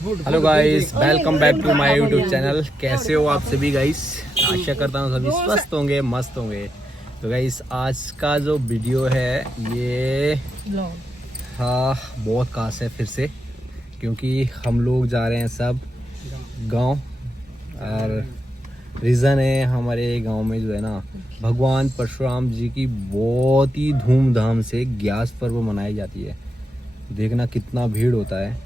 Hello guys, welcome back to my YouTube channel. कैसे हो आप सभी गाइस? आशा करता हूँ सभी स्वस्थ होंगे, मस्त होंगे। तो गाइस आज का जो वीडियो है ये बहुत खास है फिर से, क्योंकि हम लोग जा रहे हैं सब गांव। और रीज़न है हमारे गांव में जो है ना, भगवान परशुराम जी की बहुत ही धूमधाम से ग्यास पर्व मनाई जाती है। देखना कितना भीड़ होता है।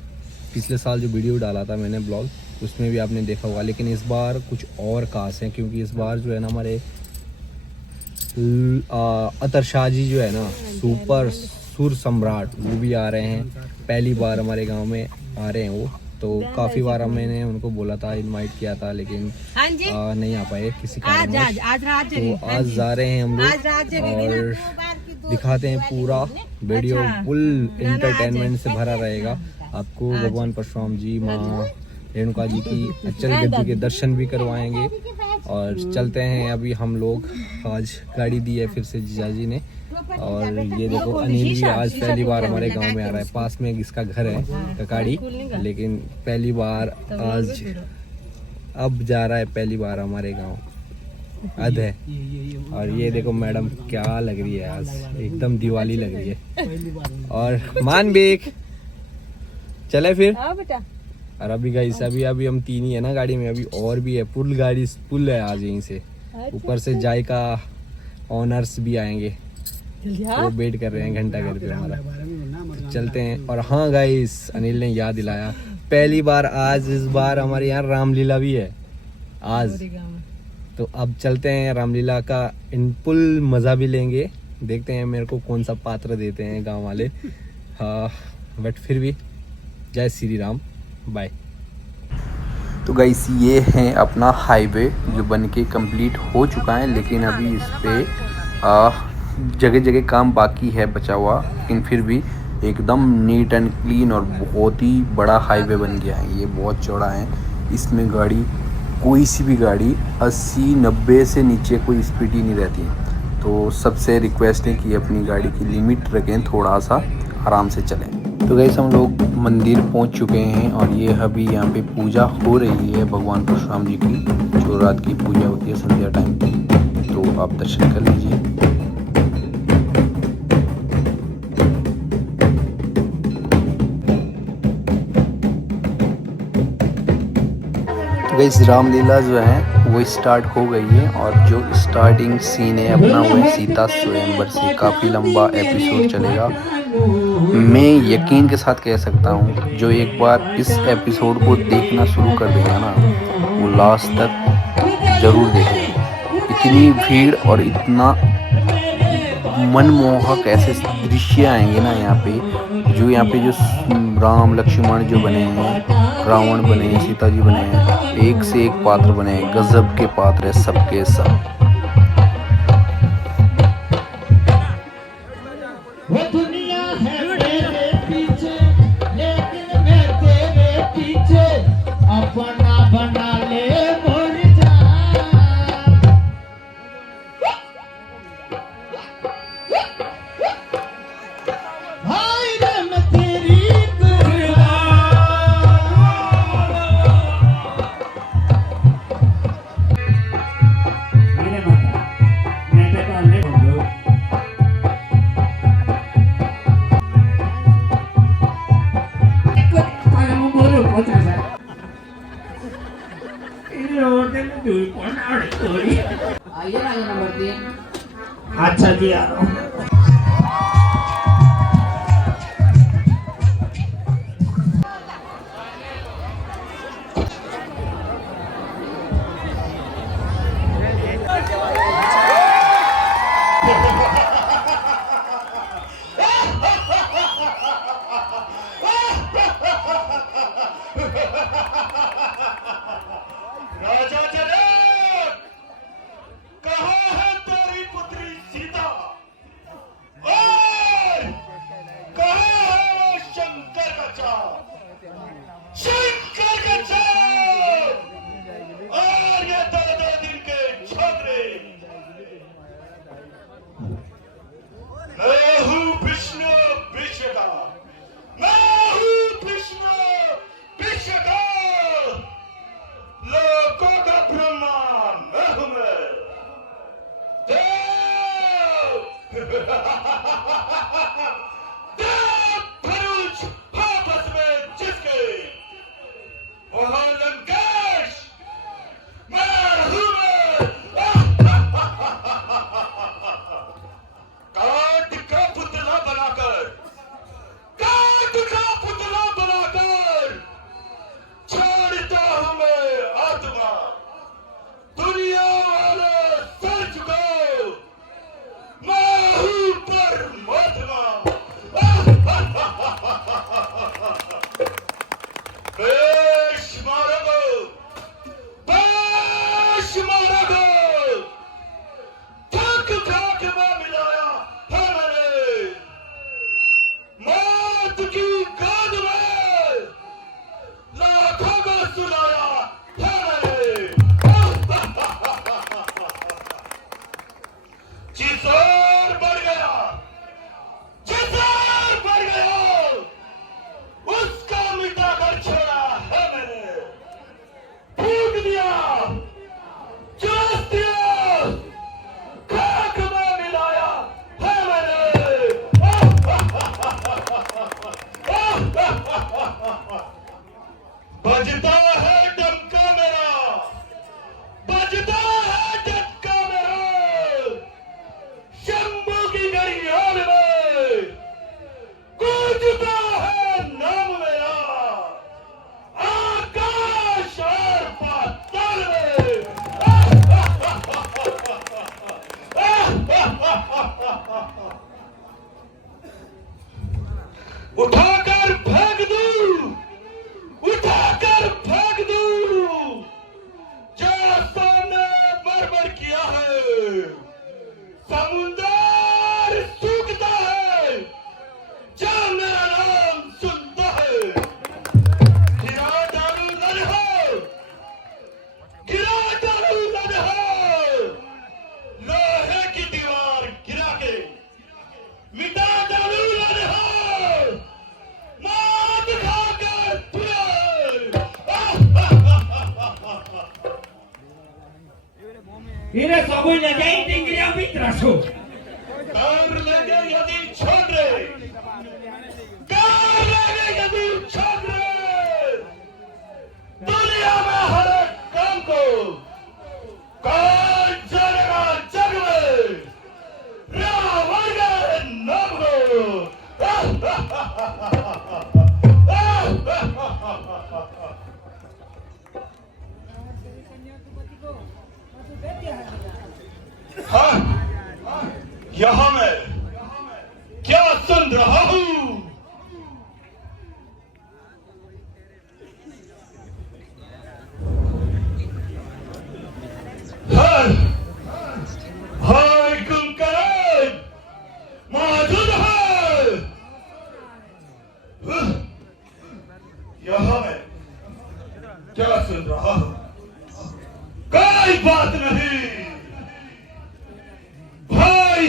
पिछले साल जो वीडियो डाला था मैंने ब्लॉग, उसमें भी आपने देखा होगा, लेकिन इस बार कुछ और खास है, क्योंकि इस बार जो है ना हमारे अतर शाह जी जो है ना, सुपर सुर सम्राट, वो भी आ रहे हैं। पहली बार हमारे गांव में आ रहे हैं वो। तो काफ़ी बार मैंने उनको बोला था, इनवाइट किया था, लेकिन नहीं आ पाए किसी कारणवश। तो आज जा रहे हैं हम लोग और दिखाते हैं पूरा वीडियो। फुल एंटरटेनमेंट से भरा रहेगा। आपको भगवान परशुराम जी, माँ रेणुका जी की अचल गद्दी के दर्शन भी करवाएंगे। और चलते हैं अभी हम लोग। आज गाड़ी दी है फिर से जीजा जी ने। और ये देखो, अनिल भी आज पहली बार हमारे गांव में आ रहा है। पास में इसका घर है ककाड़ी, लेकिन पहली बार आज अब जा रहा है, पहली बार हमारे गांव अद है। और ये देखो मैडम क्या लग रही है आज, एकदम दिवाली लग रही है। और मानविक चले फिर बेटा। और अभी गाइस अभी हम तीन ही है ना गाड़ी में, अभी और भी है। फुल गाड़ी फुल है आज यहीं से। ऊपर से जायका ऑनर्स भी आएंगे, वो वेट कर रहे हैं घंटा घर पे हमारा। तो चलते हैं। और हाँ गाइस, अनिल ने याद दिलाया, पहली बार आज इस बार हमारे यहाँ रामलीला भी है आज। तो अब चलते हैं, रामलीला का इन फुल मज़ा भी लेंगे। देखते हैं मेरे को कौन सा पात्र देते हैं गांव वाले। हाँ बट फिर भी जय श्री राम, बाय। तो गाइस ये है अपना हाईवे जो बन के कंप्लीट हो चुका है, लेकिन अभी इस पे जगह जगह काम बाकी है बचा हुआ, लेकिन फिर भी एकदम नीट एंड क्लीन और बहुत ही बड़ा हाईवे बन गया है। ये बहुत चौड़ा है। इसमें गाड़ी, कोई सी भी गाड़ी 80-90 से नीचे कोई स्पीड ही नहीं रहती। तो सबसे रिक्वेस्ट है कि अपनी गाड़ी की लिमिट रखें, थोड़ा सा आराम से चलें। तो गाइस हम लोग मंदिर पहुंच चुके हैं और ये अभी यहाँ पे पूजा हो रही है भगवान परशुराम जी की, जो रात की पूजा होती है संध्या टाइम पे। तो आप दर्शन कर लीजिए। तो गाइस रामलीला जो है वो स्टार्ट हो गई है, और जो स्टार्टिंग सीन है अपना वो है सीता स्वयंवर से। काफ़ी लंबा एपिसोड चलेगा। मैं यकीन के साथ कह सकता हूँ, जो एक बार इस एपिसोड को देखना शुरू कर देगा ना, वो लास्ट तक जरूर देखेगा। इतनी भीड़ और इतना मनमोहक ऐसे दृश्य आएंगे ना यहाँ पे जो राम लक्ष्मण जो बने हैं, रावण बने हैं, सीता जी बने हैं, एक से एक पात्र बने हैं। गजब के पात्र है सबके सब। अच्छा जी आ रहा हूँ। राजा जनक, कहाँ है तेरी पुत्री सीता? देव धनुष आपस में जिसके वहां लंकेश मैं हूं काट का पुतला बनाकर छोड़ता हूं मैं आत्मा दुनिया वाले सर चुको मैं हूं परमात्मा बेश मारोगो थक थक में मिलाया है मैंने मौत की गोद में लाखों को सुनाया है मैंने जिस ओर बढ़ गया उसका मिटा कर छोड़ा है मैंने फूक दिया चूस दिया खाक में मिलाया है मैंने बजता है डंका मेरा शंभू की गड़ियाल में गूंजता है नाम मेरा आकाश और पाताल में उठाकर फेंक दूं जो सामने बर्बर किया है समुंदर सूखता है जब मेरा नाम सुनता है गिरा डालू लड़ हो लोहे की दीवार गिरा के मिटा डालू लड़ हो मात खाकर इन्हें सब लगे टिंगरिया मित्राशो कर लगे यदि छोड़ दुनिया में हर एक काम को कौन चलेगा जग में रावण के नाम हाँ यहां मैं क्या सुन रहा हूं हाय कुंकरण मौजूद है यहां मैं क्या सुन रहा हूं कोई बात नहीं भाई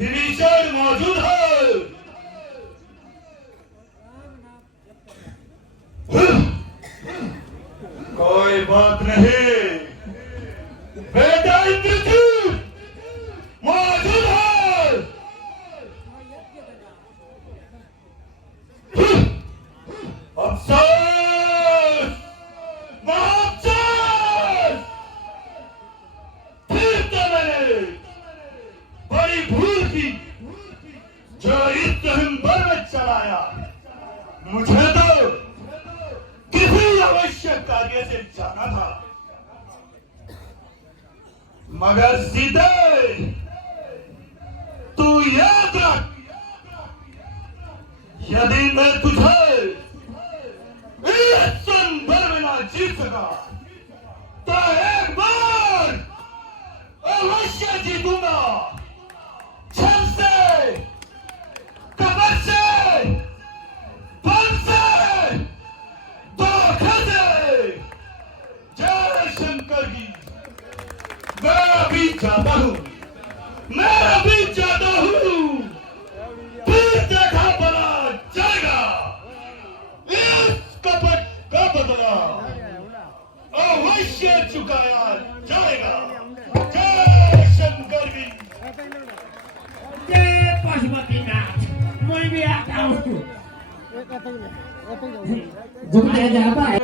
विभीषण मौजूद है कोई बात नहीं बेटा इंद्रजीत मौजूद है अफसोस फिर तो मैंने बड़ी भूल की जो इस हिंबर में चलाया मुझे तो किसी आवश्यक कार्य से जाना था मगर सीधे तू याद रख यदि मैं तुझे इस संदर्भ में ना जीत सका तो एक बार अवश्य जीतूंगा छल से कपट से फल से धोखे से जय शंकर की मैं भी चाहता हूं फिर देखा बना जाएगा इस कपट का बदला अवश्य चुकाया जाएगा जय शंकर की Pasupatinat. Muy bien, tahu. जुमाया जा रहा है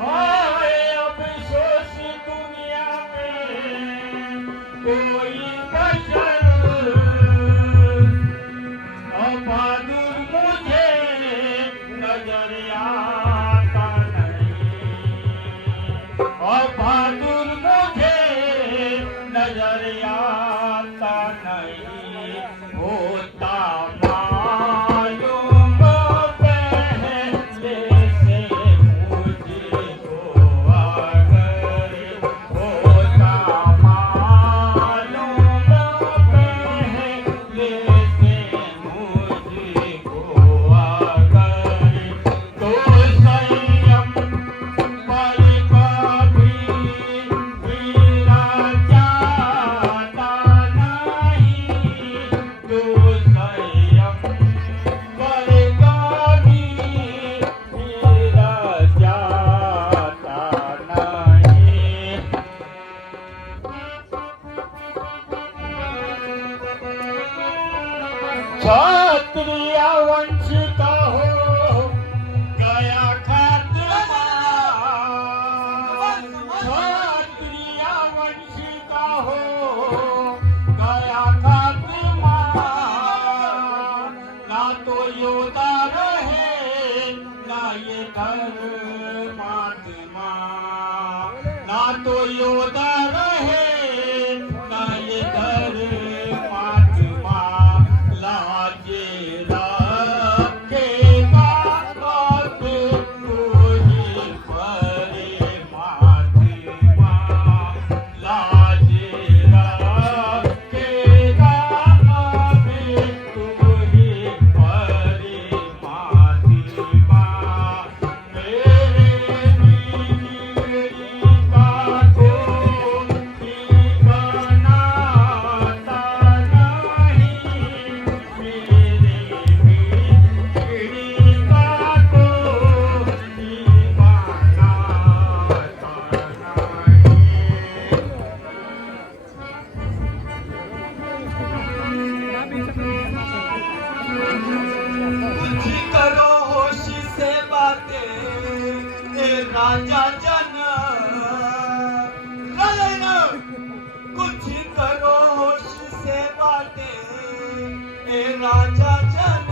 हाय अफसोस दुनिया में कोई बचल बहादुर मुझे नजर आता नहीं बहादुर मुझे नजर आता नहीं होता मालूम पहले से मुझको अगर होता मालूम पहले से मुझको अगर तो संयम पर कभी मेरा जाता नहीं तो संयम पर कभी मेरा जाता नहीं क्षत्रिय वंश का हो गया खात्मा क्षत्रिय वंश का हो गया खात्मा ना तो योद्धा रहे ना ये धर्मात्मा ना तो योद्धा रहे ना ये धर्मात्मा लाजे रखेगा कब तुझे परे महात्मा लाजे रखेगा कब तुझे परे महात्मा मेरे बीवी का तो ठिकाना नहीं मेरे बीवी का तो ठिकाना कुछ करो होश से बातें ए राजा जन कुछ करो होश से बातें ए राजा जन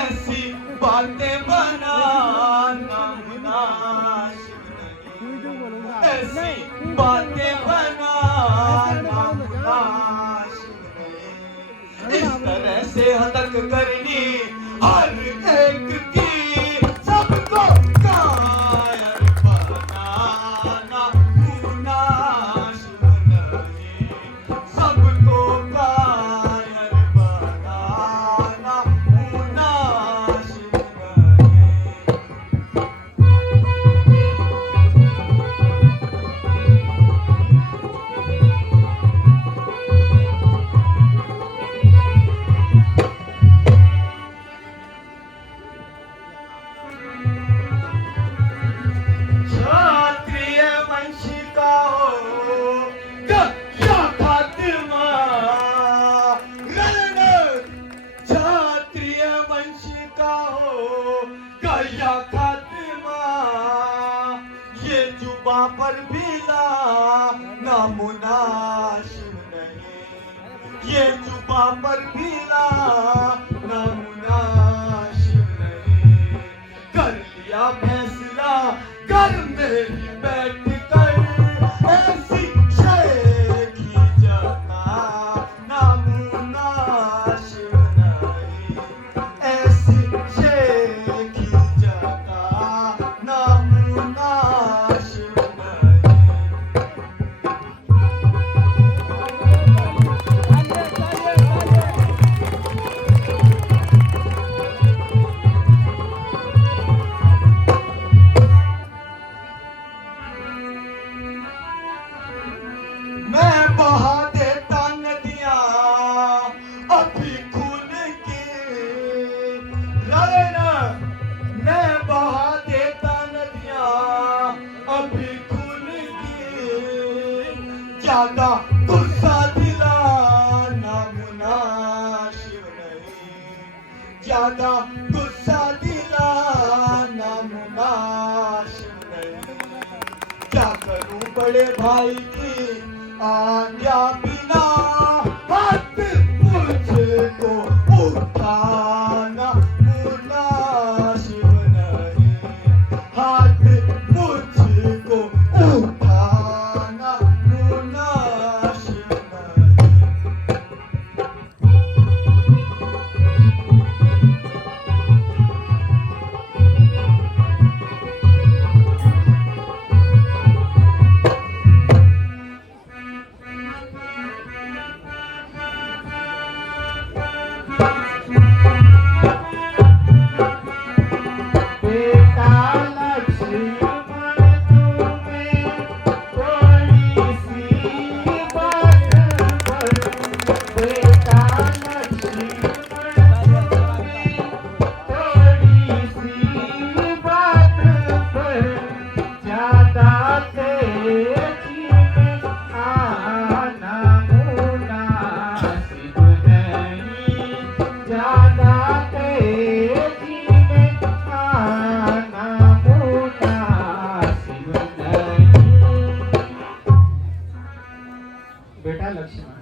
ऐसी बातें बनाना मुनासिब नहीं ऐसी बातें बनाना मुनासिब नहीं इस तरह से हतक करनी हर एक की सबको कायर बनाना मुनासिब नहीं सबको कायर बनाना मुनासिब नहीं क्षत्रिय वंश का हो गया खात्मा क्षत्रिय वंश का हो गया खात्मा ये जुबा पर भीला ना मुनासिब नहीं ये जुबा पर भीला ना मुनासिब नहीं कर लिया फैसला कर मेरी बैठ कर ऐसी शेखी जगह ना मुनासिब नहीं ऐसी शेखी जगह ना मुनासिब नहीं बड़े भाई की आज्ञा बिना हाथ मुझको उठाना मुनासिब नहीं, हाथ मुझको उठाना मुनासिब नहीं। बेटा लक्ष्मण तुम्हें थोड़ी सी बात पर, बेटा लक्ष्मण तुम्हें थोड़ी सी बात पर ज्यादा तेजी में आना मुनासिब नहीं, ज्यादा तेजी में आना मुनासिब नहीं। बेटा लक्ष्मण,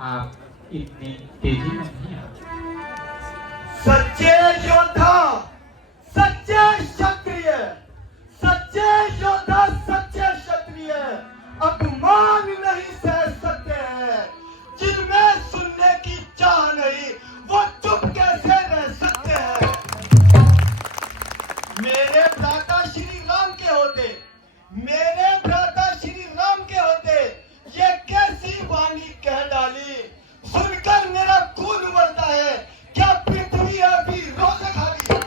आप इतनी तेजी में नहीं आते। सच्चे योद्धा, सच्चे क्षत्रिय, सच्चे योद्धा, सच्चे क्षत्रिय अपमान नहीं सह सकते हैं। जिनमें सुनने की चाह नहीं वो चुप कैसे रह सकते हैं। मेरे भ्राता श्री राम के होते, मेरे भ्राता श्री राम के होते ये कैसी वाणी कह डाली, सुनकर मेरा खून उबलता है। क्या पृथ्वी अभी रोज खाली?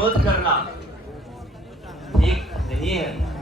विरोध करना ठीक नहीं है।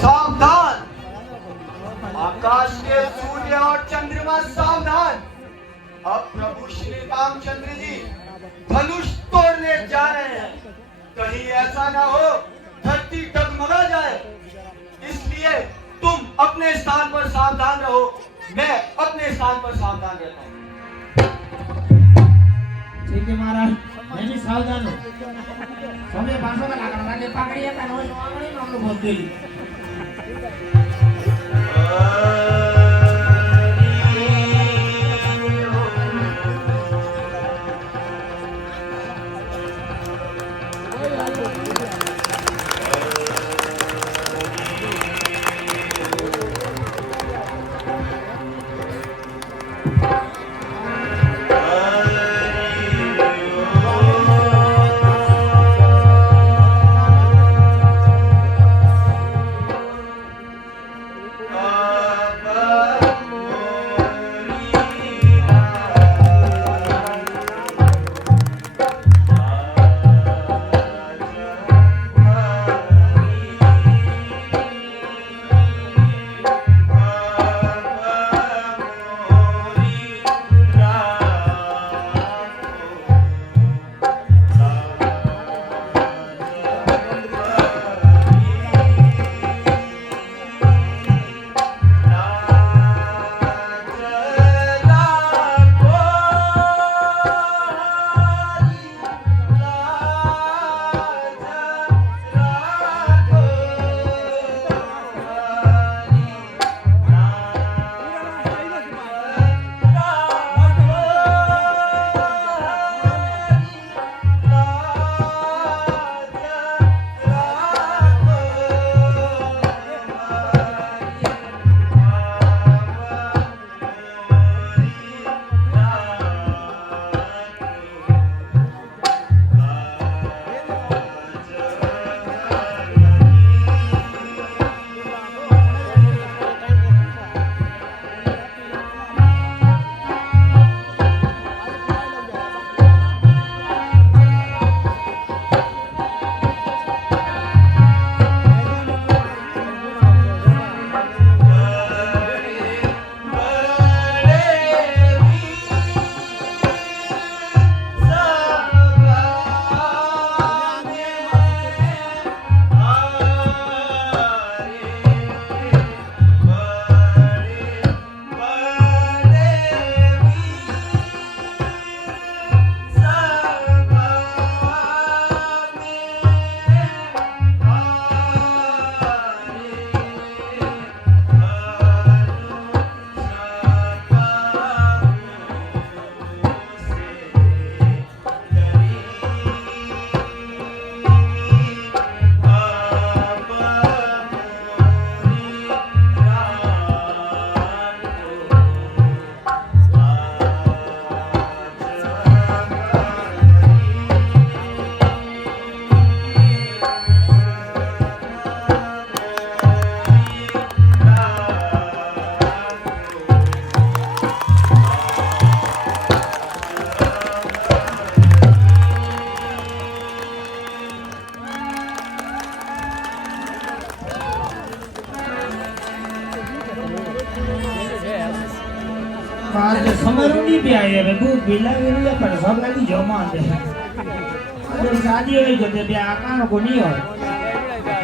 सावधान, आकाश के सूर्य और चंद्रमा सावधान। अब प्रभु श्री रामचंद्र जी धनुष तोड़ने जा रहे हैं। कहीं ऐसा ना हो धरती डगमगा जाए, इसलिए तुम अपने स्थान पर सावधान रहो, मैं अपने स्थान पर सावधान रहता हूँ। ठीक है महाराज, मैं भी सावधान हूँ। समय बांसों का लागण लगे पकड़िए कानून मांगने हम लोग बहुत देरी। आज समरुंडी भी आई है दूध बिला बिला पर सब लगी जो मान दे जब शादी हुई तो ते ब्याह का को नहीं हो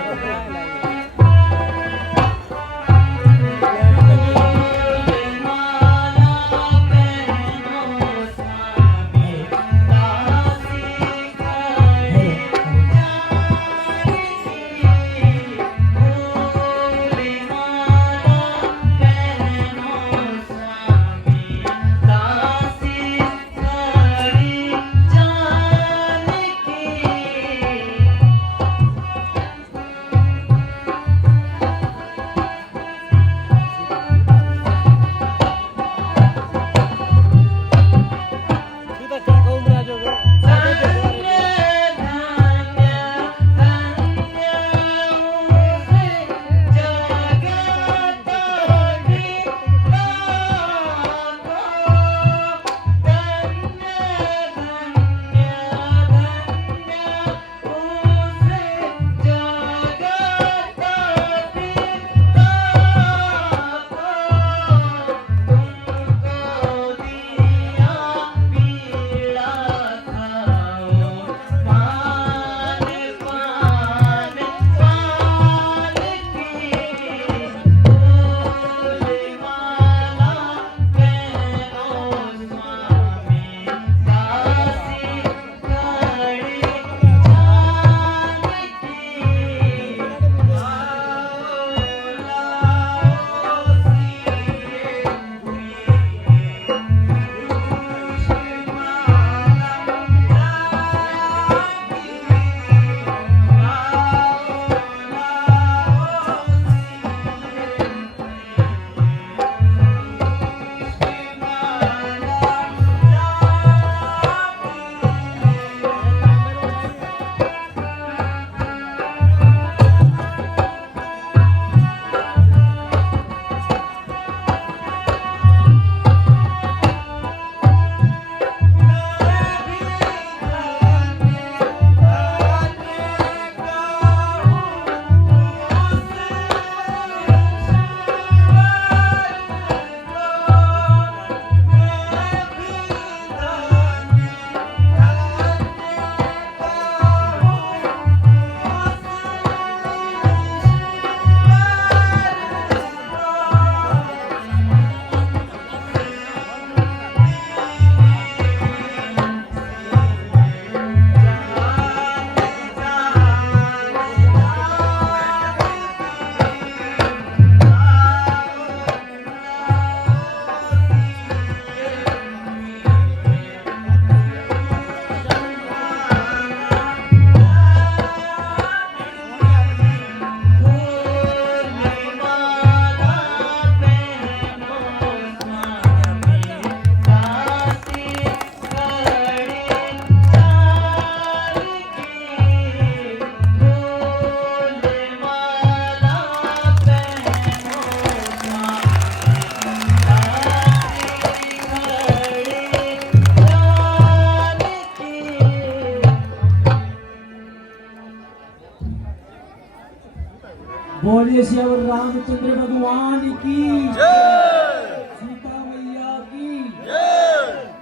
बोलिए श्यावर रामचंद्र भगवान की जय, सीता मैया की जय।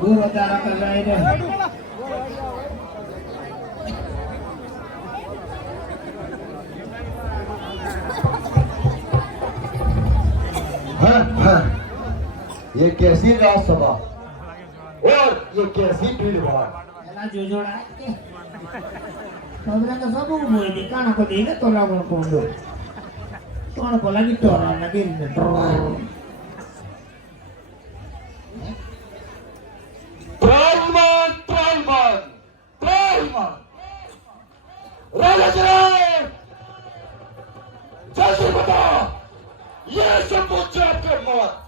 गुरु तारा कर रहे हैं ये कैसी राजसभा और ये कैसी भीड़ भाड़ जो जोड़ा के सबरा का सब बोल दे काना को दे तो लागो कोंडो कोन को लगी तोरा लगी ने ट्रालमान राजा जय जैसे बता ये सब मुझे आपके मौत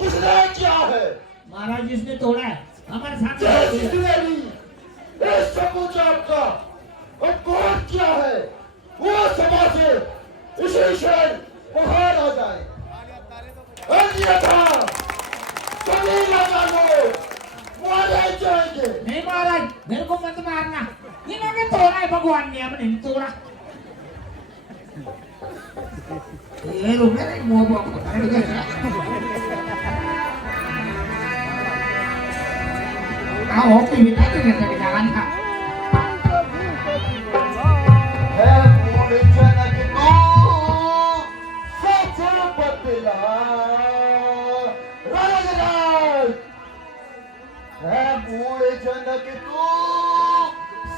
किसने किया है? महाराज जिसने तोड़ा है हमारे साथ इस समुद्र का और कौन किया है वो सभा से इसी क्षण बाहर आ जाए अन्यथा सभी राजा लोग मारे जाएंगे। नहीं महाराज मेरे को मत मारना इन्होंने तोड़ा है भगवान ने हमने नहीं तोड़ा lu kan mau bawa kota juga. Tahu kita itu yang dari jalan kak. है पूरे जनक को सच बतला राज है पूरे जनक को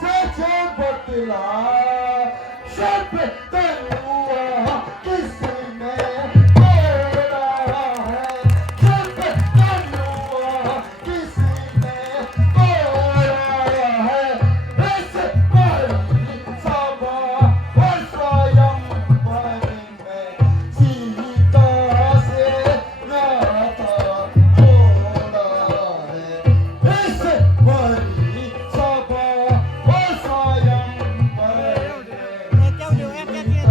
सच बतला सब तनुआ किसने तोड़ा है सब तनुआ किसने तोड़ा है इस पर सबा और स्वयं पर में सीता से नाता जोड़ा है इस पर सबा और स्वयं पर में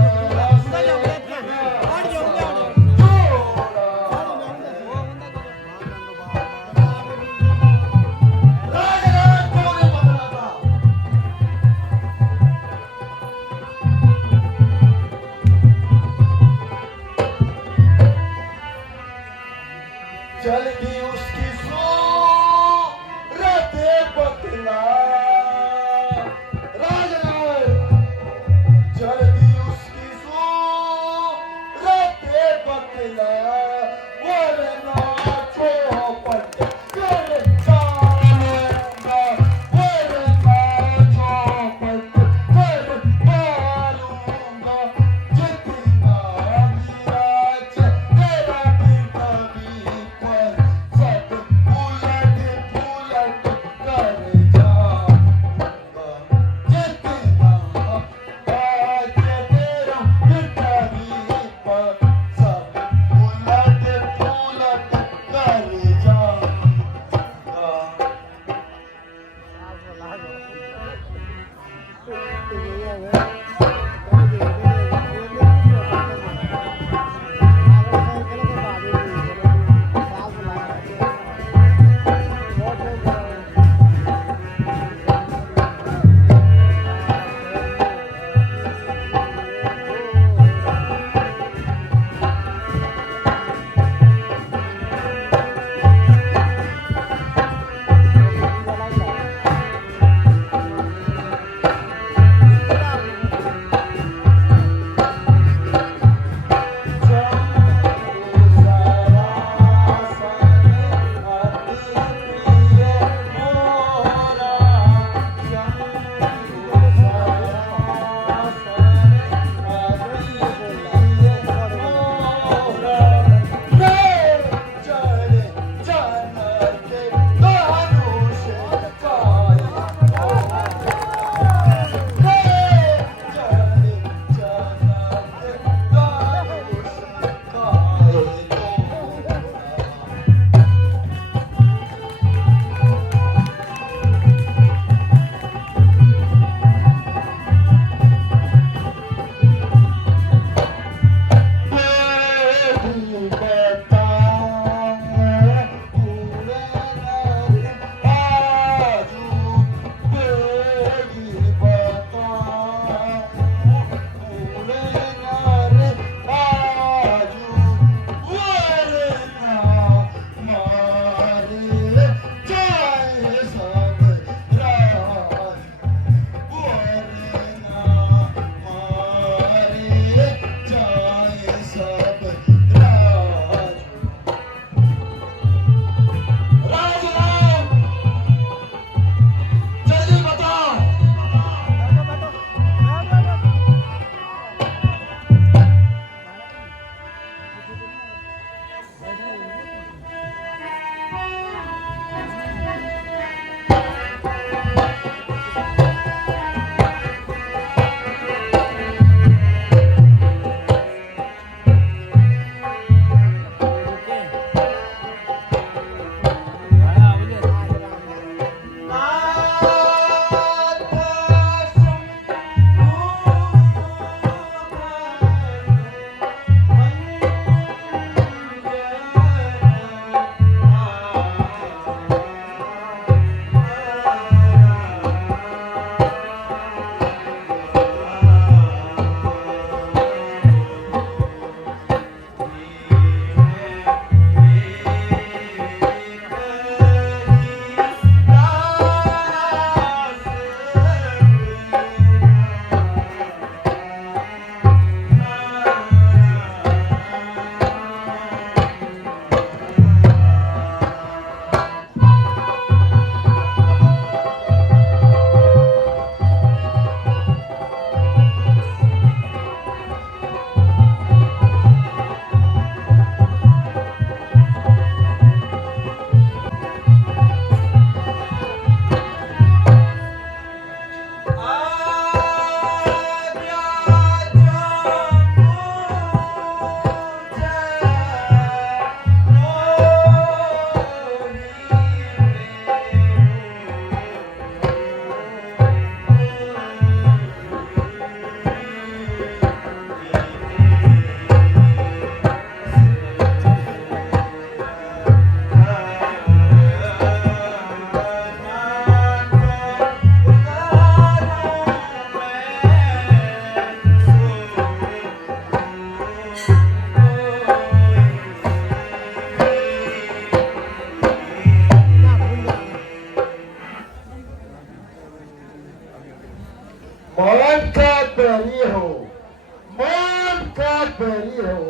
बैरी हो,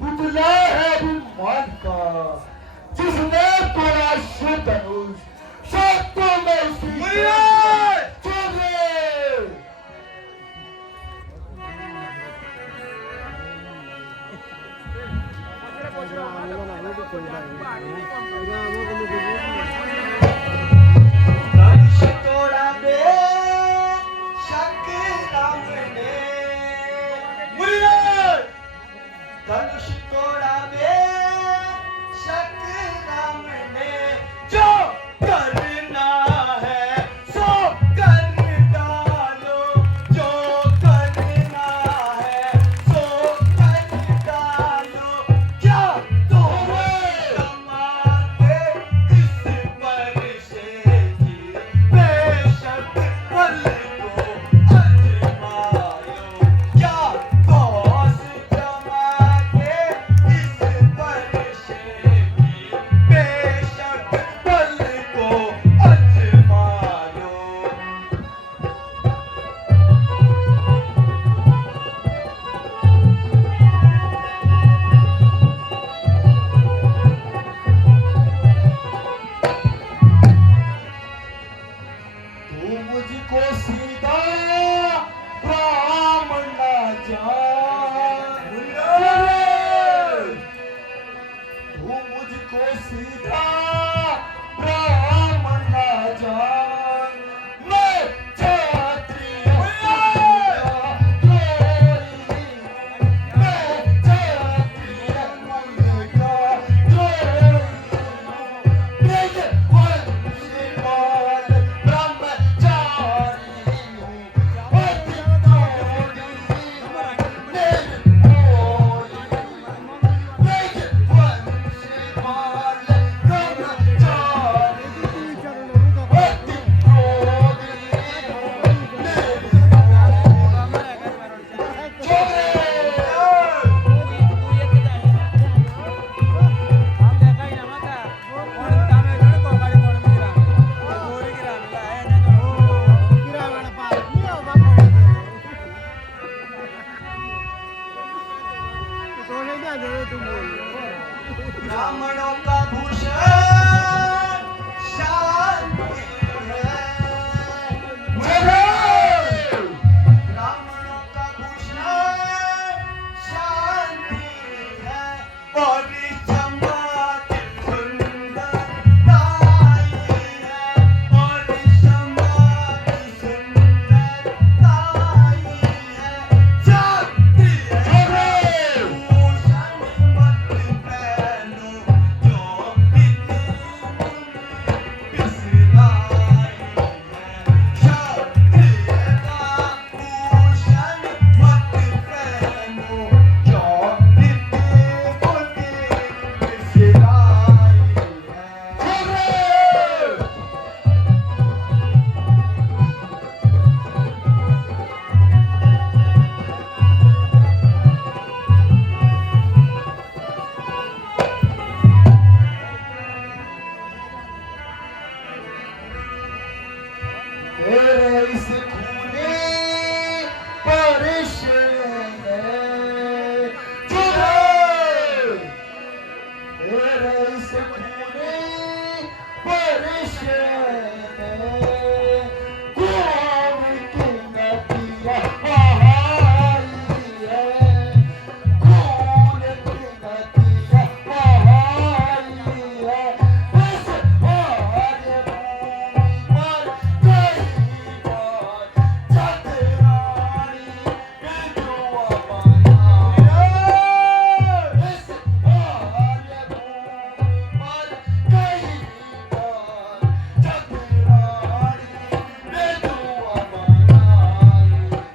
पुतला है अभिमान का, जिसने तोड़ा शिव धनुष, सबको मैं उसी चोरे। धनुष तोड़ा बे शक राम ने, धनुष तोड़ा बे शक राम ने, जो करना है सो कर डालो, जो करना है सो कर डालो, क्या तुम्हें कमाते इस पर से जी, बेशक पल को अजमायो, क्या कौस जमाते इस पर से जी, बेशक पल को अजमायो। तू मुझको सीधा राम ना जान, तू मुझको सीधा राम ना जान, मैं क्षत्रिय मैं क्षत्रिय मन का द्रोही, वंशीपाल ब्रह्मचारी हूँ, अति क्रोधी निर्मोही, वंशीपाल ब्रह्मचारी हूँ, अति क्रोधी ब्राह्मणों का भूषण शांति है, ब्राह्मणों का भूषण शांति है, और क्षमा की सुंदरताई है, और क्षमा की सुंदरताई है, क्षत्रिय भूषण मत पहनो, जो बिसराई है, क्षत्रिय का भूषण मत पहनो, जो बिसराई है। तेरे इस खूनी बारिश ने तुझे, तेरे इस खूनी बारिश ने कौन की नदियाँ बहाई है, कौन की नदियाँ बहाई है, इस आर्य भूमि पर कई बार चतुरानी विधवा बनाया, इस आर्य भूमि पर कई बार चतुरानी विधवा बनाई है।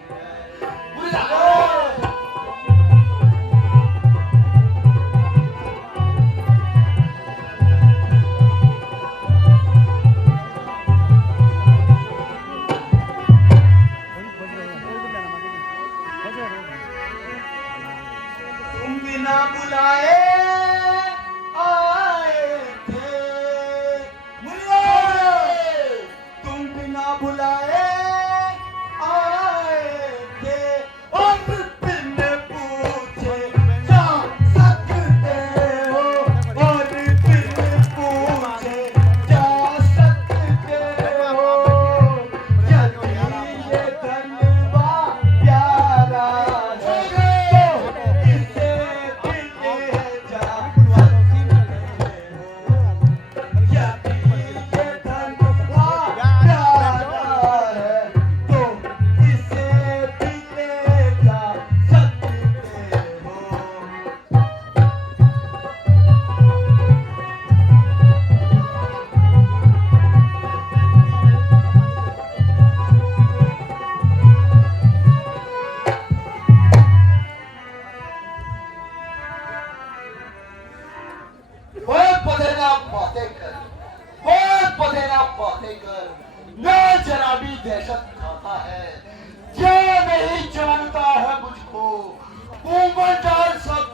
तुम बिना बुलाए आए थे, तुम बिना बुलाए आए थे, और बिन पूछे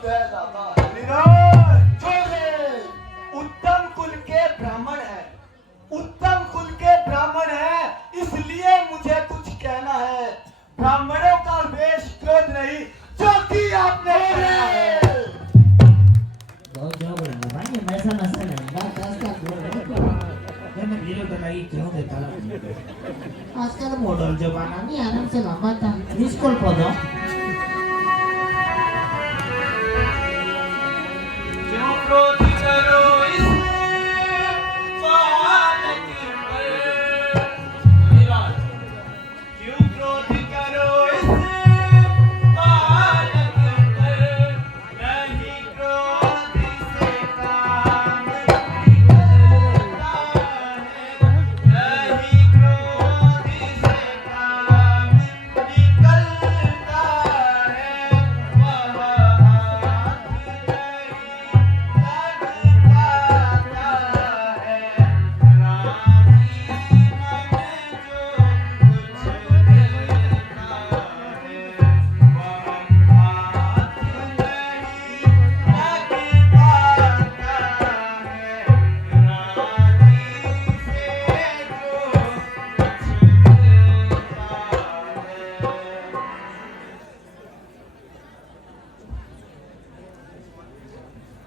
है दादा। निराश छोड़ दे। उत्तम कुल के ब्राह्मण है, उत्तम कुल के ब्राह्मण है, इसलिए मुझे कुछ कहना है। ब्राह्मणों का वेश क्रोध नहीं, जो कि आपने किया है। बहुत जॉब है भाई, ये ऐसा नशा नहीं बात आजकल बोल रहे हो। मैं वीडियो बनाई क्यों देता हूं? आजकल मॉडल जमाना नहीं, आराम से लंबा था मिस कॉल पदो। क्यों क्रोध करो इस बालक पर? क्यों क्रोध करो इस बालक पर? नहीं क्रोध से काम निकलता है, नहीं क्रोध से काम निकलता है। वह हाथ नहीं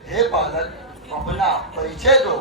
हे बालक, अपना परिचय दो।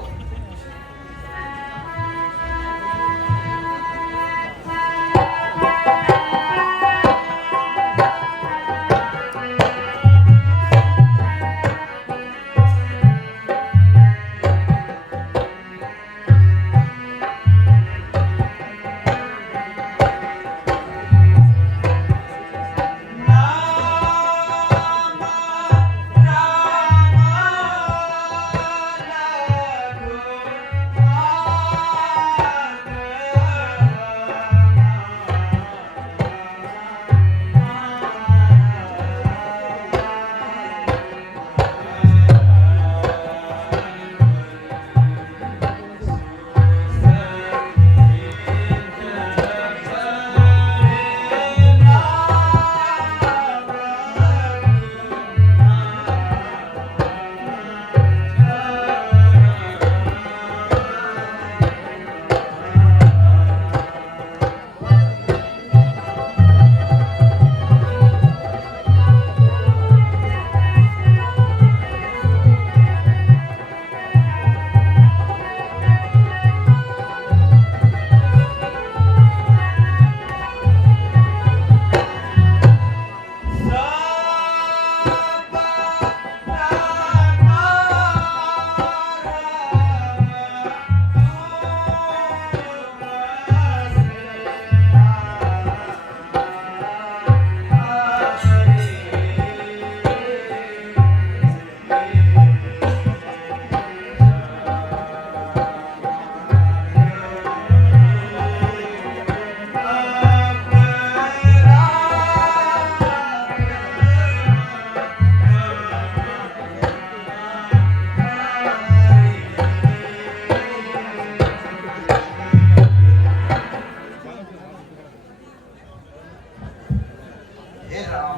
हे राम,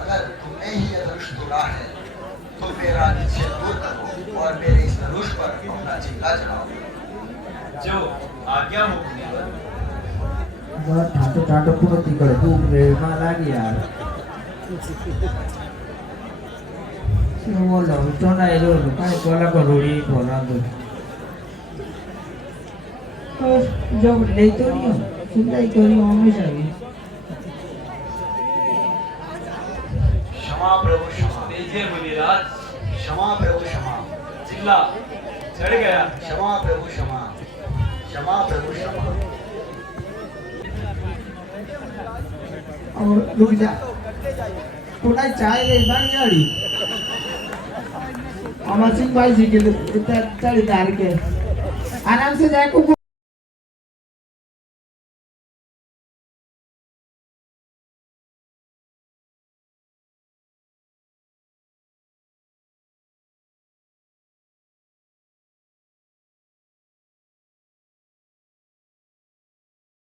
अगर तुमने ही यह धनुष तोड़ा है तो मेरा निश्चय दूर करो और मेरे इस धनुष पर अपना चिल्ला चढ़ाओ। जो आज्ञा हो मुनिवर। बहुत ठाटो ठाटो पूर्ति करे भूख रे मां लागी यार। શું બોલો ચોના એલો કાઈ કોલા કો રોડી કોલા દો જો લેતો નહીં સુધાઈ કરી હંમેશા क्षमा प्रभु क्षमा। तेजे मुनिराज, क्षमा प्रभु क्षमा। चिल्ला चढ़ गया। क्षमा प्रभु क्षमा। क्षमा प्रभु क्षमा। और रुक जा थोड़ा चाय ले बानी आड़ी अमर सिंह भाई जी के चढ़ी तार के आराम से जाए को